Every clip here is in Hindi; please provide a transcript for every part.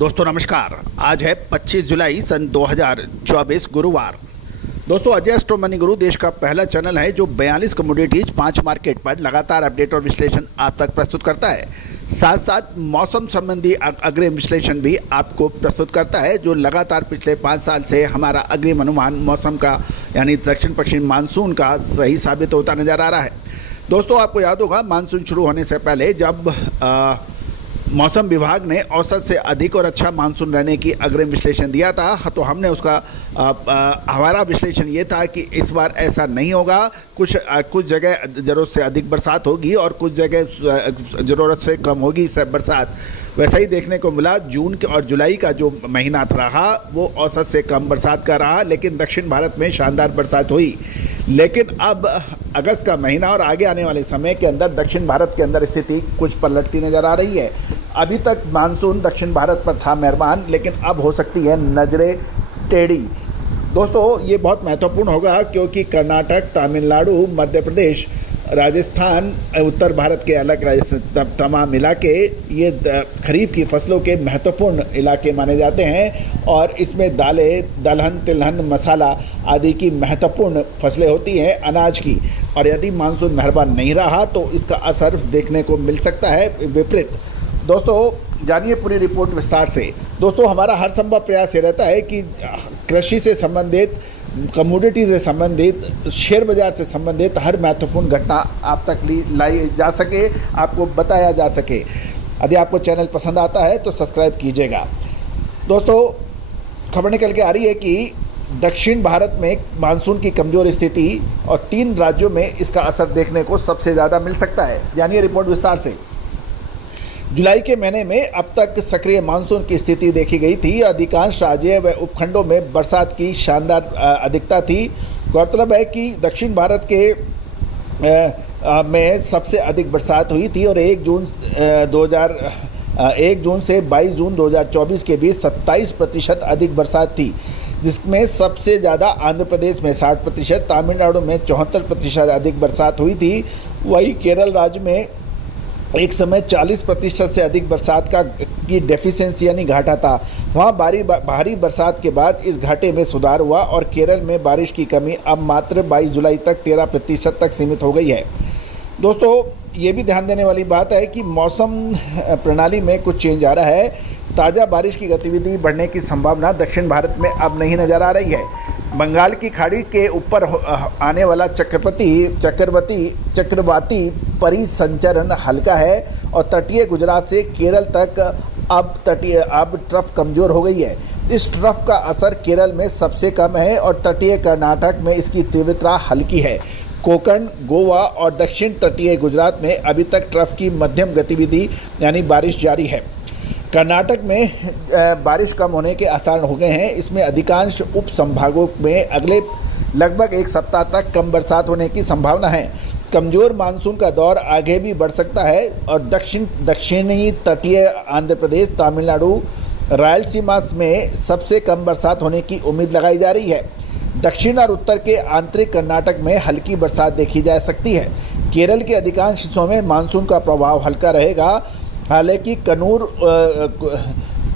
दोस्तों नमस्कार। आज है 25 जुलाई सन 2024 गुरुवार। दोस्तों अजय एस्ट्रो मनी गुरु देश का पहला चैनल है जो 42 कमोडिटीज 5 मार्केट पर लगातार अपडेट और विश्लेषण आप तक प्रस्तुत करता है। साथ साथ मौसम संबंधी अग्रिम विश्लेषण भी आपको प्रस्तुत करता है जो लगातार पिछले 5 साल से हमारा अग्रिम अनुमान मौसम का यानी दक्षिण पश्चिम मानसून का सही साबित होता नजर आ रहा है। दोस्तों आपको याद होगा मानसून शुरू होने से पहले जब मौसम विभाग ने औसत से अधिक और अच्छा मानसून रहने की अग्रिम विश्लेषण दिया था, तो हमने उसका हमारा विश्लेषण ये था कि इस बार ऐसा नहीं होगा। कुछ जगह ज़रूरत से अधिक बरसात होगी और कुछ जगह ज़रूरत से कम होगी बरसात। वैसा ही देखने को मिला। जून के और जुलाई का जो महीना रहा वो औसत से कम बरसात का रहा, लेकिन दक्षिण भारत में शानदार बरसात हुई। लेकिन अब अगस्त का महीना और आगे आने वाले समय के अंदर दक्षिण भारत के अंदर स्थिति कुछ पलटती नज़र आ रही है। अभी तक मानसून दक्षिण भारत पर था मेहरबान, लेकिन अब हो सकती है नजरें टेढ़ी। दोस्तों ये बहुत महत्वपूर्ण होगा क्योंकि कर्नाटक, तमिलनाडु, मध्य प्रदेश, राजस्थान, उत्तर भारत के अलग तमाम इलाके ये खरीफ की फसलों के महत्वपूर्ण इलाके माने जाते हैं और इसमें दालें, दलहन, तिलहन, मसाला आदि की महत्वपूर्ण फसलें होती हैं अनाज की। और यदि मानसून मेहरबान नहीं रहा तो इसका असर देखने को मिल सकता है विपरीत। दोस्तों जानिए पूरी रिपोर्ट विस्तार से। दोस्तों हमारा हर संभव प्रयास ये रहता है कि कृषि से संबंधित, कमोडिटी से संबंधित, शेयर बाज़ार से संबंधित हर महत्वपूर्ण घटना आप तक लाई जा सके, आपको बताया जा सके। यदि आपको चैनल पसंद आता है तो सब्सक्राइब कीजिएगा। दोस्तों खबर निकल के आ रही है कि दक्षिण भारत में मानसून की कमज़ोर स्थिति और 3 राज्यों में इसका असर देखने को सबसे ज़्यादा मिल सकता है। जानिए रिपोर्ट विस्तार से। जुलाई के महीने में अब तक सक्रिय मानसून की स्थिति देखी गई थी। अधिकांश राज्य व उपखंडों में बरसात की शानदार अधिकता थी। गौरतलब है कि दक्षिण भारत के में सबसे अधिक बरसात हुई थी और 1 जून से 22 जून 2024 के बीच 27% अधिक बरसात थी, जिसमें सबसे ज़्यादा आंध्र प्रदेश में 60%, तमिलनाडु में 74% अधिक बरसात हुई थी। वहीं केरल राज्य में एक समय 40% से अधिक बरसात की डेफिशिएंसी यानी घाटा था। वहाँ भारी बरसात के बाद इस घाटे में सुधार हुआ और केरल में बारिश की कमी अब मात्र 22 जुलाई तक 13% तक सीमित हो गई है। दोस्तों ये भी ध्यान देने वाली बात है कि मौसम प्रणाली में कुछ चेंज आ रहा है। ताज़ा बारिश की गतिविधि बढ़ने की संभावना दक्षिण भारत में अब नहीं नज़र आ रही है। बंगाल की खाड़ी के ऊपर आने वाला चक्रवाती परिसंचरण हल्का है और तटीय गुजरात से केरल तक अब ट्रफ कमज़ोर हो गई है। इस ट्रफ का असर केरल में सबसे कम है और तटीय कर्नाटक में इसकी तीव्रता हल्की है। कोंकण, गोवा और दक्षिण तटीय गुजरात में अभी तक ट्रफ की मध्यम गतिविधि यानी बारिश जारी है। कर्नाटक में बारिश कम होने के आसार हो गए हैं। इसमें अधिकांश उप संभागों में अगले लगभग 1 सप्ताह तक कम बरसात होने की संभावना है। कमज़ोर मानसून का दौर आगे भी बढ़ सकता है और दक्षिणी तटीय आंध्र प्रदेश, तमिलनाडु, रायलसीमा में सबसे कम बरसात होने की उम्मीद लगाई जा रही है। दक्षिण और उत्तर के आंतरिक कर्नाटक में हल्की बरसात देखी जा सकती है। केरल के अधिकांश हिस्सों में मानसून का प्रभाव हल्का रहेगा। हालांकि कन्नूर,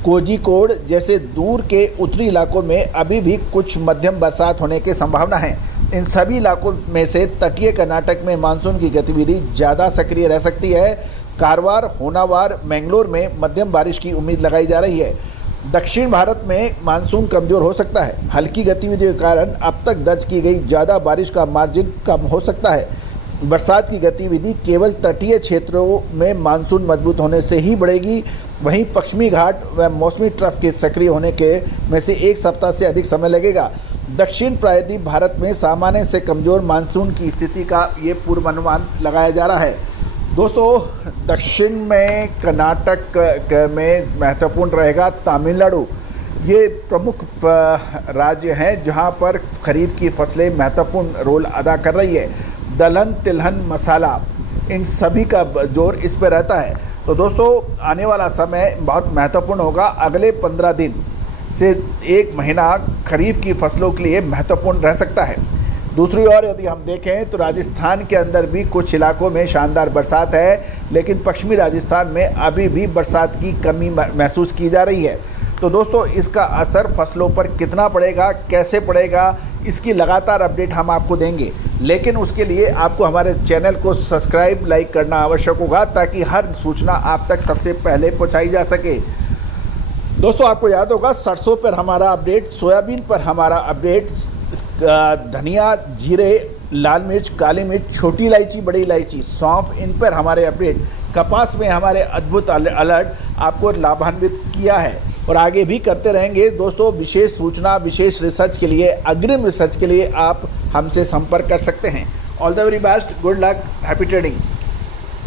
कोझिकोड जैसे दूर के उत्तरी इलाकों में अभी भी कुछ मध्यम बरसात होने की संभावना है। इन सभी इलाकों में से तटीय कर्नाटक में मानसून की गतिविधि ज़्यादा सक्रिय रह सकती है। कारवार, होनावार, मैंगलोर में मध्यम बारिश की उम्मीद लगाई जा रही है। दक्षिण भारत में मानसून कमज़ोर हो सकता है। हल्की गतिविधियों के कारण अब तक दर्ज की गई ज़्यादा बारिश का मार्जिन कम हो सकता है। बरसात की गतिविधि केवल तटीय क्षेत्रों में मानसून मजबूत होने से ही बढ़ेगी। वहीं पश्चिमी घाट व मौसमी ट्रफ के सक्रिय होने के में से 1 सप्ताह से अधिक समय लगेगा। दक्षिण प्रायद्वीप भारत में सामान्य से कमज़ोर मानसून की स्थिति का ये पूर्वानुमान लगाया जा रहा है। दोस्तों दक्षिण में कर्नाटक में महत्वपूर्ण रहेगा तमिलनाडु। ये प्रमुख राज्य हैं जहां पर खरीफ की फसलें महत्वपूर्ण रोल अदा कर रही है। दलहन, तिलहन, मसाला इन सभी का जोर इस पर रहता है। तो दोस्तों आने वाला समय बहुत महत्वपूर्ण होगा। अगले 15 दिन से 1 महीना खरीफ की फसलों के लिए महत्वपूर्ण रह सकता है। दूसरी ओर यदि हम देखें तो राजस्थान के अंदर भी कुछ इलाकों में शानदार बरसात है, लेकिन पश्चिमी राजस्थान में अभी भी बरसात की कमी महसूस की जा रही है। तो दोस्तों इसका असर फसलों पर कितना पड़ेगा, कैसे पड़ेगा, इसकी लगातार अपडेट हम आपको देंगे। लेकिन उसके लिए आपको हमारे चैनल को सब्सक्राइब, लाइक करना आवश्यक होगा ताकि हर सूचना आप तक सबसे पहले पहुंचाई जा सके। दोस्तों आपको याद होगा सरसों पर हमारा अपडेट, सोयाबीन पर हमारा अपडेट, धनिया, जीरे, लाल मिर्च, काली मिर्च, छोटी इलायची, बड़ी इलायची, सौंफ, इन पर हमारे अपडेट, कपास में हमारे अद्भुत अलर्ट आपको लाभान्वित किया है और आगे भी करते रहेंगे। दोस्तों विशेष सूचना, विशेष रिसर्च के लिए, अग्रिम रिसर्च के लिए आप हमसे संपर्क कर सकते हैं। All the very best, good luck, happy trading.